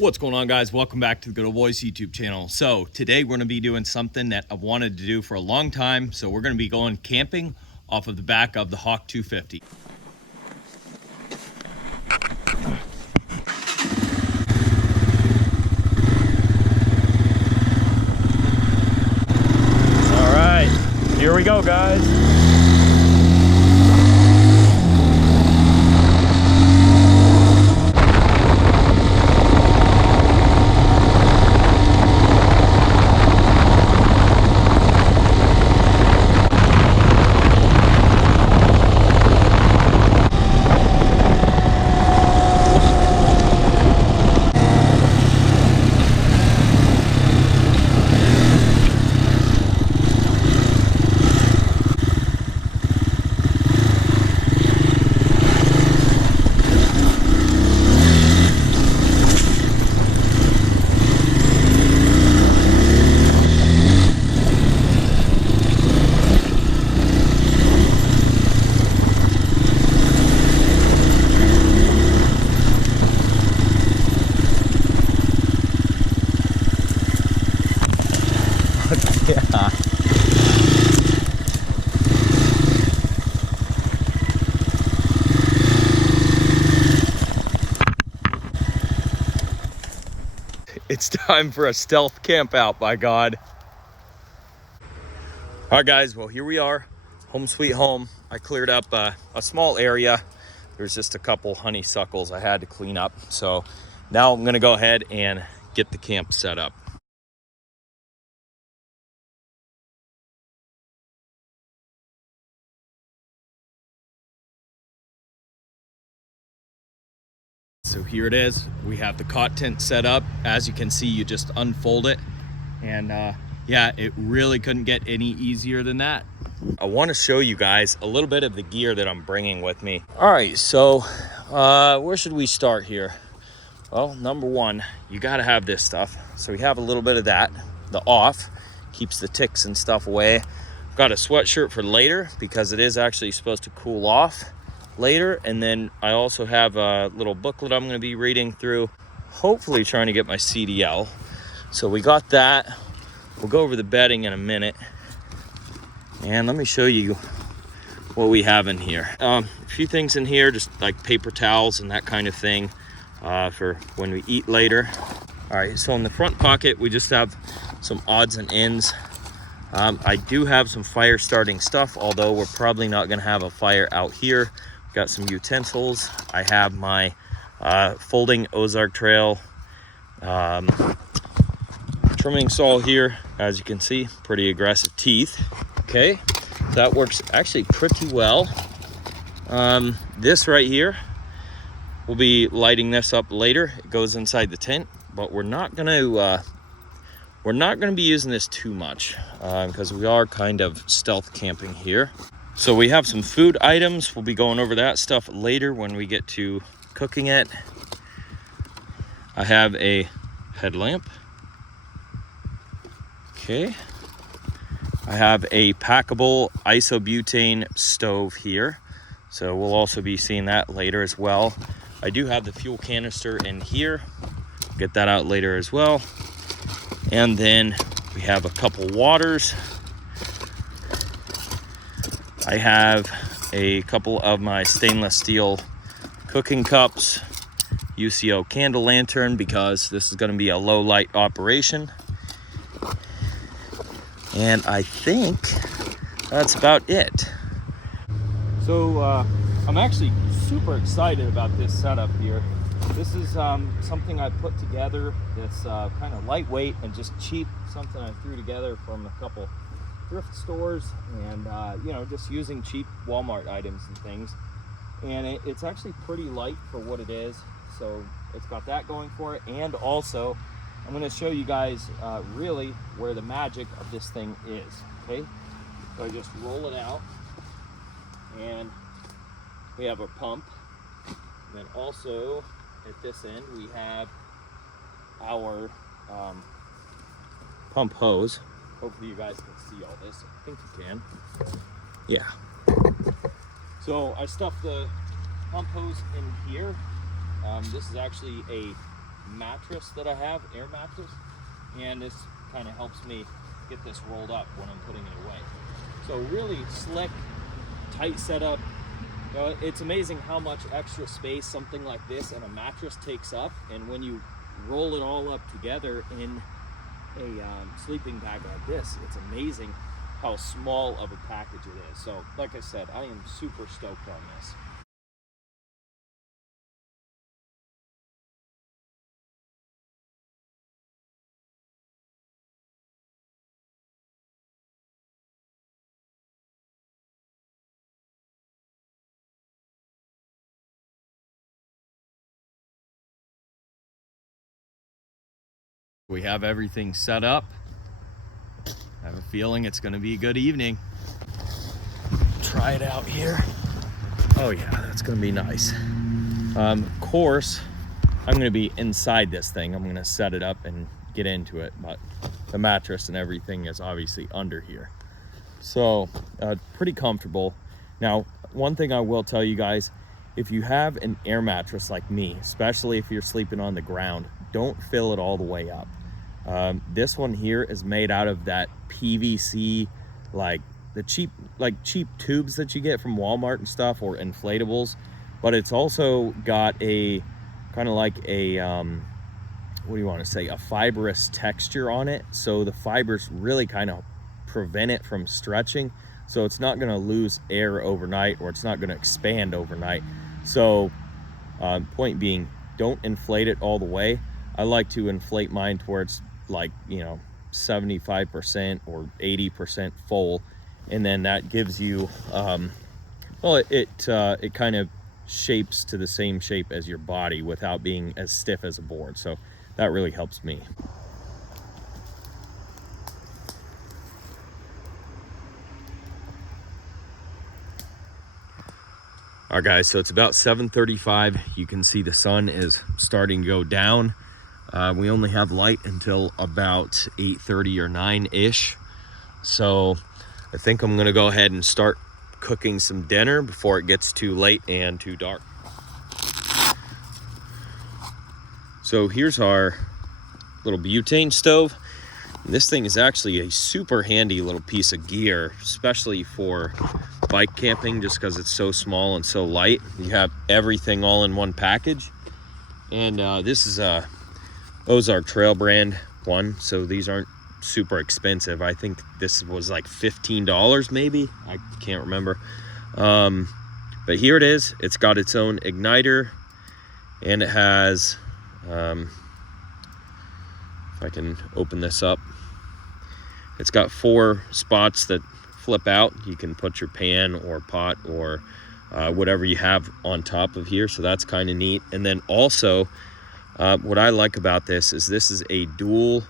What's going on, guys? Welcome back to the Goodol'boys YouTube channel. So today we're going to be doing something that I've wanted to do for a long time. So we're going to be going camping off of the back of the Hawk 250. All right, here we go, guys. Yeah. It's time for a stealth camp out, by God. All right, guys, well, here we are, home sweet home. I cleared up a small area. There's just a couple honeysuckles I had to clean up. So now I'm gonna go ahead and get the camp set up. So here it is. We have the cot tent set up. As you can see, you just unfold it. And yeah, it really couldn't get any easier than that. I want to show you guys a little bit of the gear that I'm bringing with me. All right, so where should we start here? Well, number one, you got to have this stuff. So we have a little bit of that. The off keeps the ticks and stuff away. Got a sweatshirt for later because it is actually supposed to cool off later. And then I also have a little booklet I'm going to be reading through, hopefully trying to get my CDL. So we got that. We'll go over the bedding in a minute. And let me show you what we have in here. A few things in here, just like paper towels and that kind of thing for when we eat later. All right, so in the front pocket, we just have some odds and ends. I do have some fire starting stuff, although we're probably not gonna have a fire out here. Got some utensils. I have my folding Ozark Trail trimming saw here. As you can see, pretty aggressive teeth. Okay, that works actually pretty well. This right here, we'll be lighting this up later. It goes inside the tent, but we're not gonna be using this too much because we are kind of stealth camping here. So we have some food items. We'll be going over that stuff later when we get to cooking it. I have a headlamp. Okay. I have a packable isobutane stove here. So we'll also be seeing that later as well. I do have the fuel canister in here. Get that out later as well. And then we have a couple waters. I have a couple of my stainless steel cooking cups, UCO candle lantern, because this is going to be a low light operation. And I think that's about it. So I'm actually super excited about this setup here. This is something I put together that's kind of lightweight and just cheap, something I threw together from a couple thrift stores and you know, just using cheap Walmart items and things. And it's actually pretty light for what it is. So it's got that going for it. And also I'm going to show you guys really where the magic of this thing is. Okay, so I just roll it out and we have our pump. And then also at this end we have our pump hose. Hopefully you guys can see all this. I think you can. Yeah. So I stuffed the pump hose in here. This is actually a mattress that I have, air mattress, and this kind of helps me get this rolled up when I'm putting it away. So really slick, tight setup. It's amazing how much extra space something like this and a mattress takes up, and when you roll it all up together in a sleeping bag like this, it's amazing how small of a package it is. So like I said, I am super stoked on this. We have everything set up. I have a feeling it's going to be a good evening. Try it out here. Oh yeah, that's going to be nice. Of course, I'm going to be inside this thing. I'm going to set it up and get into it, but the mattress and everything is obviously under here. So pretty comfortable. Now, one thing I will tell you guys, if you have an air mattress like me, especially if you're sleeping on the ground, don't fill it all the way up. This one here is made out of that PVC, like the cheap tubes that you get from Walmart and stuff, or inflatables, but it's also got a kind of like a what do you want to say, a fibrous texture on it, so the fibers really kind of prevent it from stretching, so it's not going to lose air overnight, or it's not going to expand overnight. So point being, don't inflate it all the way. I like to inflate mine towards, like, 75% or 80% full, and then that gives you well, it kind of shapes to the same shape as your body without being as stiff as a board. So that really helps me. All right, guys, so it's about 7:35. You can see the sun is starting to go down. We only have light until about 8:30 or 9-ish. So I think I'm gonna go ahead and start cooking some dinner before it gets too late and too dark. So here's our little butane stove. This thing is actually a super handy little piece of gear, especially for bike camping, just because it's so small and so light. You have everything all in one package. And this is a Ozark Trail brand one, so these aren't super expensive. I think this was like $15 maybe, I can't remember. But here it is. It's got its own igniter, and it has if I can open this up, it's got 4 spots that flip out. You can put your pan or pot or whatever you have on top of here, so that's kind of neat. And then also what I like about this is a dual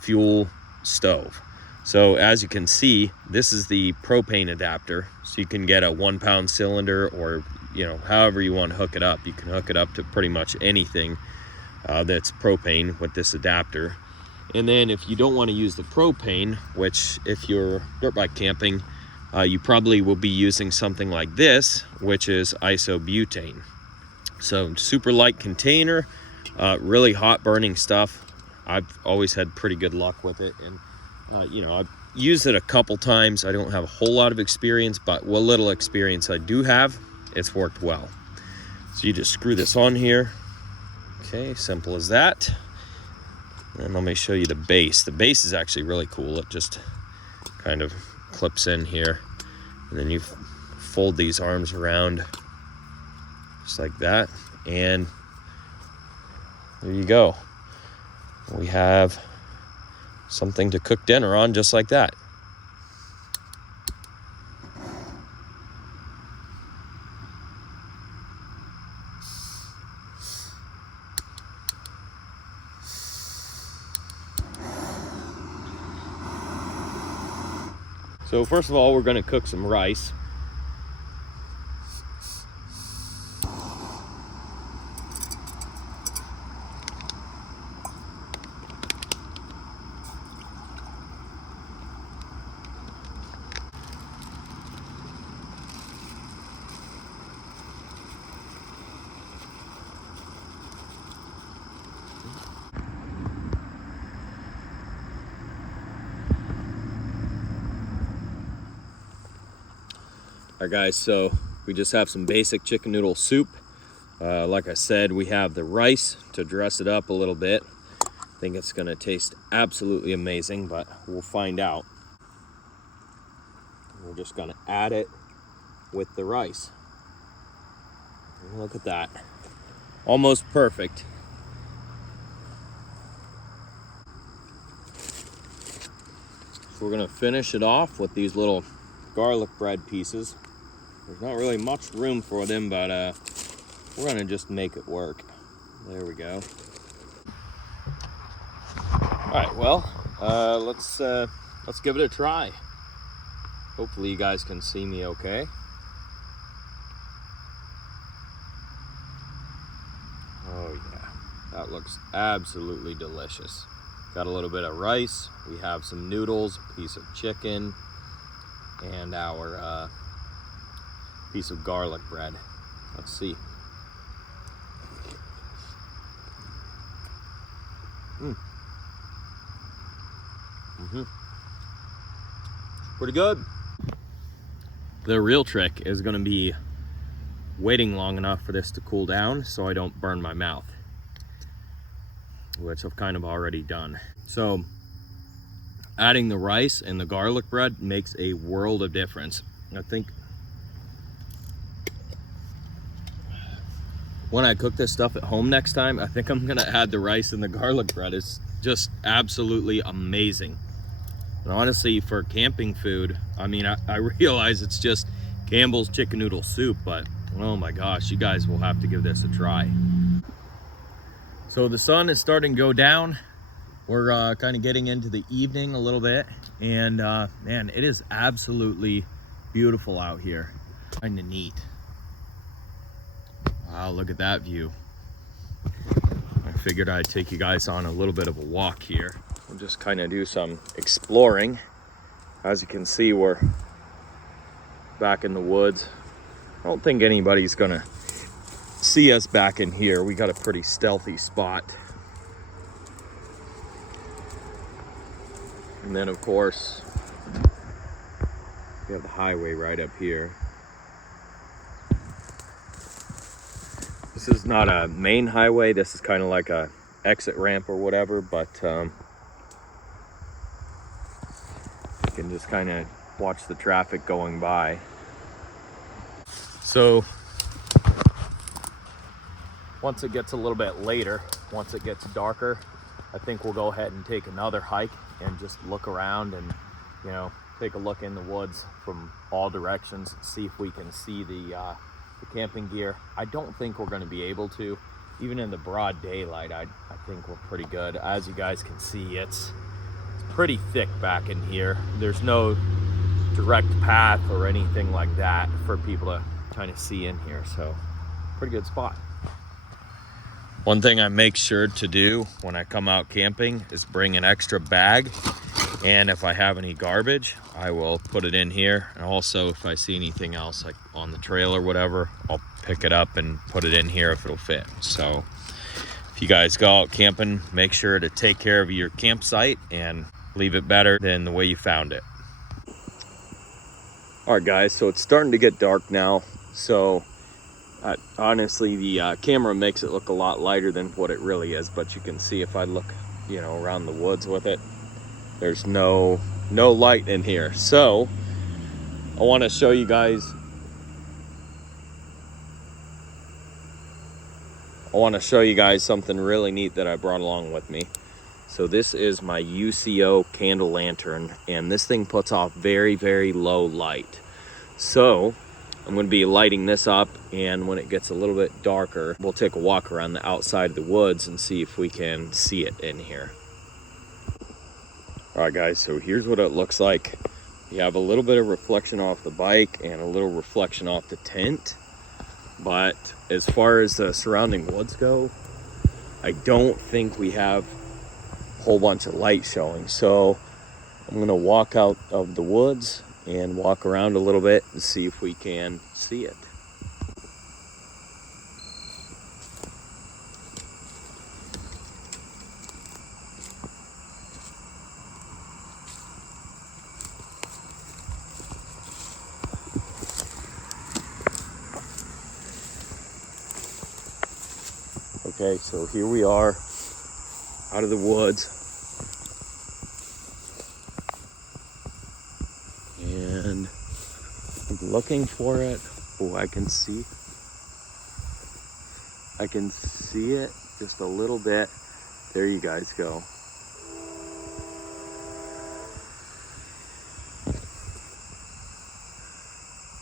fuel stove. So as you can see, this is the propane adapter, so you can get a 1-pound cylinder, or however you want to hook it up. You can hook it up to pretty much anything that's propane with this adapter. And then if you don't want to use the propane, which if you're dirt bike camping, you probably will be using something like this, which is isobutane. So super light container, really hot burning stuff. I've always had pretty good luck with it, and I've used it a couple times. I don't have a whole lot of experience, but what little experience I do have, it's worked well. So you just screw this on here. Okay, simple as that. And let me show you the base. The base is actually really cool. It just kind of clips in here, and then you fold these arms around just like that, and there you go. We have something to cook dinner on just like that. So first of all, we're going to cook some rice. All right guys, so we just have some basic chicken noodle soup. Like I said, we have the rice to dress it up a little bit. I think it's gonna taste absolutely amazing, but we'll find out. We're just gonna add it with the rice. Look at that, almost perfect. So we're gonna finish it off with these little garlic bread pieces. There's not really much room for them, but we're gonna just make it work. There we go. All right, well, let's give it a try. Hopefully you guys can see me okay. Oh yeah, that looks absolutely delicious. Got a little bit of rice, we have some noodles, a piece of chicken, and our piece of garlic bread. Let's see. Pretty good. The real trick is going to be waiting long enough for this to cool down so I don't burn my mouth, which I've kind of already done. So adding the rice and the garlic bread makes a world of difference. I think when I cook this stuff at home next time, I think I'm gonna add the rice and the garlic bread. It's just absolutely amazing. And honestly, for camping food, I mean, I realize it's just Campbell's chicken noodle soup, but oh my gosh, you guys will have to give this a try. So the sun is starting to go down. We're kind of getting into the evening a little bit, and man, it is absolutely beautiful out here. Kind of neat. Wow, look at that view. I figured I'd take you guys on a little bit of a walk here. We'll just kind of do some exploring. As you can see, we're back in the woods. I don't think anybody's gonna see us back in here. We got a pretty stealthy spot. And then of course, we have the highway right up here. This is not a main highway. This is kind of like a exit ramp or whatever, but you can just kind of watch the traffic going by. So once it gets a little bit later, once it gets darker, I think we'll go ahead and take another hike and just look around and, you know, take a look in the woods from all directions, see if we can see the camping gear. I don't think we're going to be able to. Even in the broad daylight, I think we're pretty good. As you guys can see, it's pretty thick back in here. There's no direct path or anything like that for people to kind of see in here, so pretty good spot. One thing I make sure to do when I come out camping is bring an extra bag, and if I have any garbage, I will put it in here. And also if I see anything else like on the trail or whatever, I'll pick it up and put it in here if it'll fit. So if you guys go out camping, make sure to take care of your campsite and leave it better than the way you found it. All right guys, so it's starting to get dark now. So honestly, the camera makes it look a lot lighter than what it really is, but you can see if I look, you know, around the woods with it, there's no light in here. So I want to show you guys something really neat that I brought along with me. So this is my UCO candle lantern, and this thing puts off very, very low light. So I'm going to be lighting this up, and when it gets a little bit darker, we'll take a walk around the outside of the woods and see if we can see it in here. All right guys, so here's what it looks like. You have a little bit of reflection off the bike and a little reflection off the tent, but as far as the surrounding woods go, I don't think we have a whole bunch of light showing. So I'm going to walk out of the woods and walk around a little bit and see if we can see it. Okay, so here we are out of the woods. And I'm looking for it. Oh, I can see it just a little bit. There you guys go.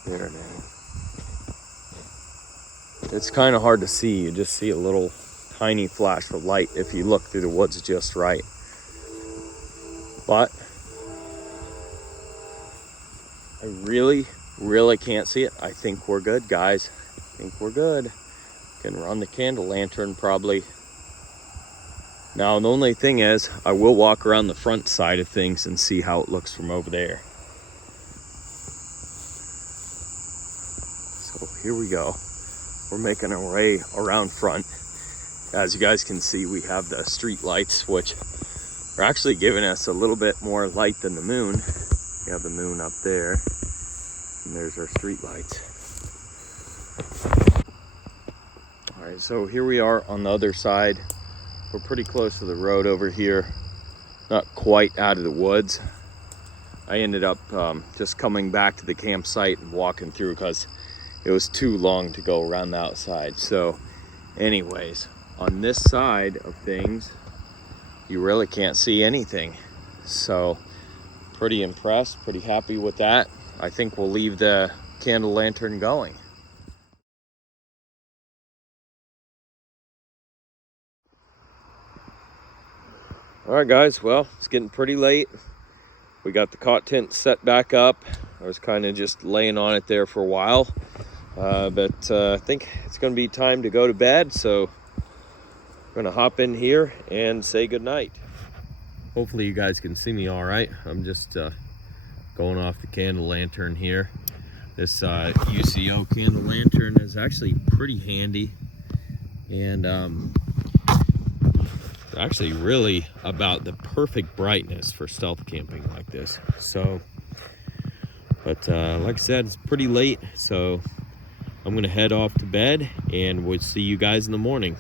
There it is. It's kind of hard to see. You just see a little tiny flash of light if you look through the woods just right. But I really can't see it. I think we're good, guys. I think we're good. Can run the candle lantern probably. Now, the only thing is, I will walk around the front side of things and see how it looks from over there. So here we go. We're making our way around front. As you guys can see, we have the street lights, which are actually giving us a little bit more light than the moon. We have the moon up there, and there's our street lights. All right, so here we are on the other side. We're pretty close to the road over here, not quite out of the woods. I ended up just coming back to the campsite and walking through because it was too long to go around the outside. So anyways, on this side of things, you really can't see anything. So pretty impressed, pretty happy with that. I think we'll leave the candle lantern going. All right, guys, well, it's getting pretty late. We got the cot tent set back up. I was kind of just laying on it there for a while. But I think it's going to be time to go to bed. So I'm going to hop in here and say goodnight. Hopefully you guys can see me all right. I'm just going off the candle lantern here. This UCO candle lantern is actually pretty handy. And actually really about the perfect brightness for stealth camping like this. So, but like I said, it's pretty late, so I'm gonna head off to bed and we'll see you guys in the morning.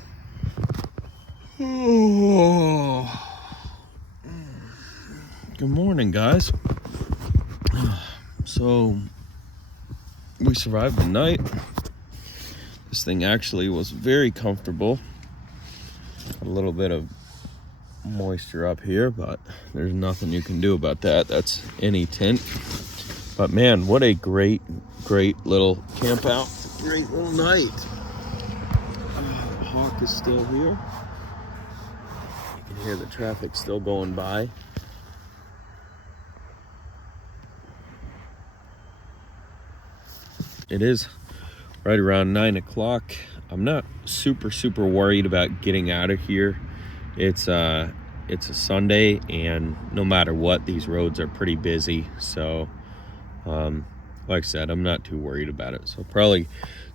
Oh. Good morning, guys. So we survived the night. This thing actually was very comfortable. A little bit of moisture up here, but there's nothing you can do about that. That's any tent. But man, what a great little camp out. Great little night. The hawk is still here. You can hear the traffic still going by. It is right around 9 o'clock. I'm not super worried about getting out of here. It's a Sunday, and no matter what, these roads are pretty busy. So, like I said, I'm not too worried about it. So probably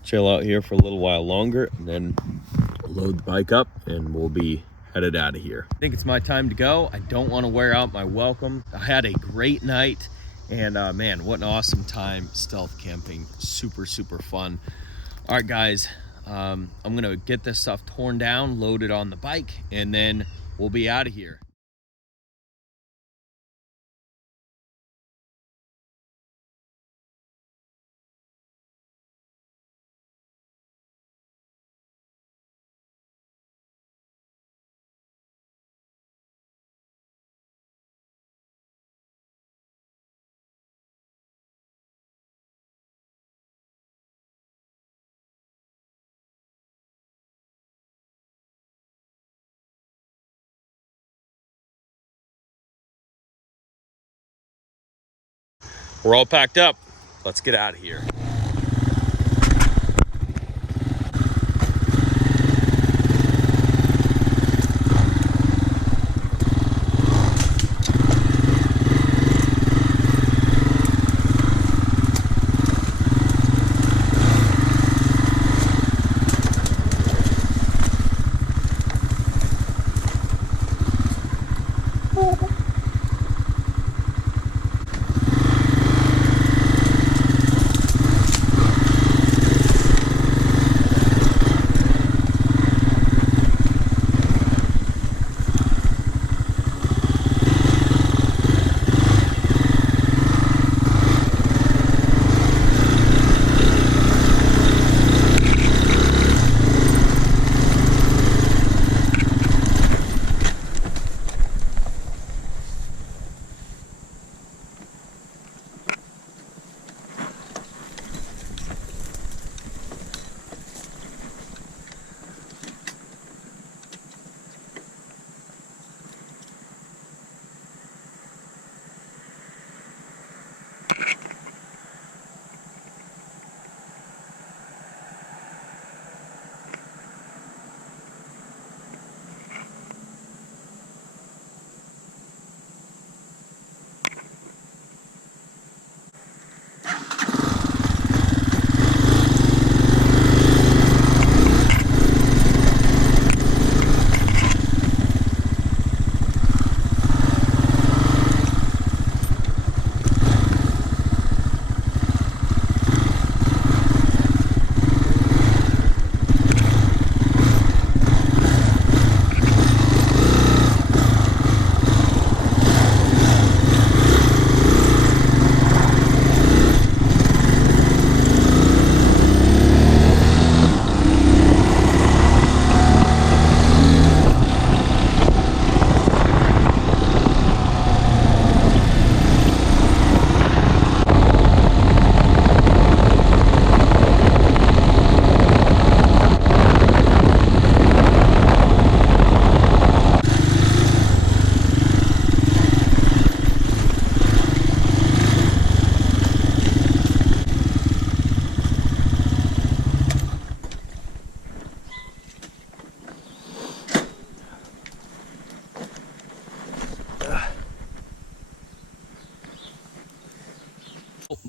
chill out here for a little while longer, and then load the bike up, and we'll be headed out of here. I think it's my time to go. I don't want to wear out my welcome. I had a great night, and man, what an awesome time stealth camping. Super fun. All right, guys. I'm gonna get this stuff torn down, load it on the bike, and then we'll be out of here. We're all packed up. Let's get out of here.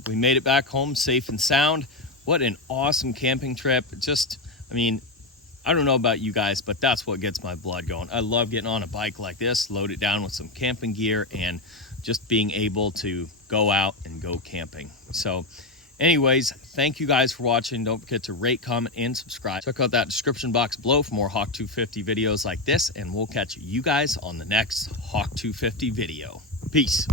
we made it back home safe and sound. What an awesome camping trip. Just, I mean, I don't know about you guys, but that's what gets my blood going. I love getting on a bike like this, load it down with some camping gear, and just being able to go out and go camping. So anyways, thank you guys for watching. Don't forget to rate, comment, and subscribe. Check out that description box below for more Hawk 250 videos like this, and we'll catch you guys on the next Hawk 250 video. Peace.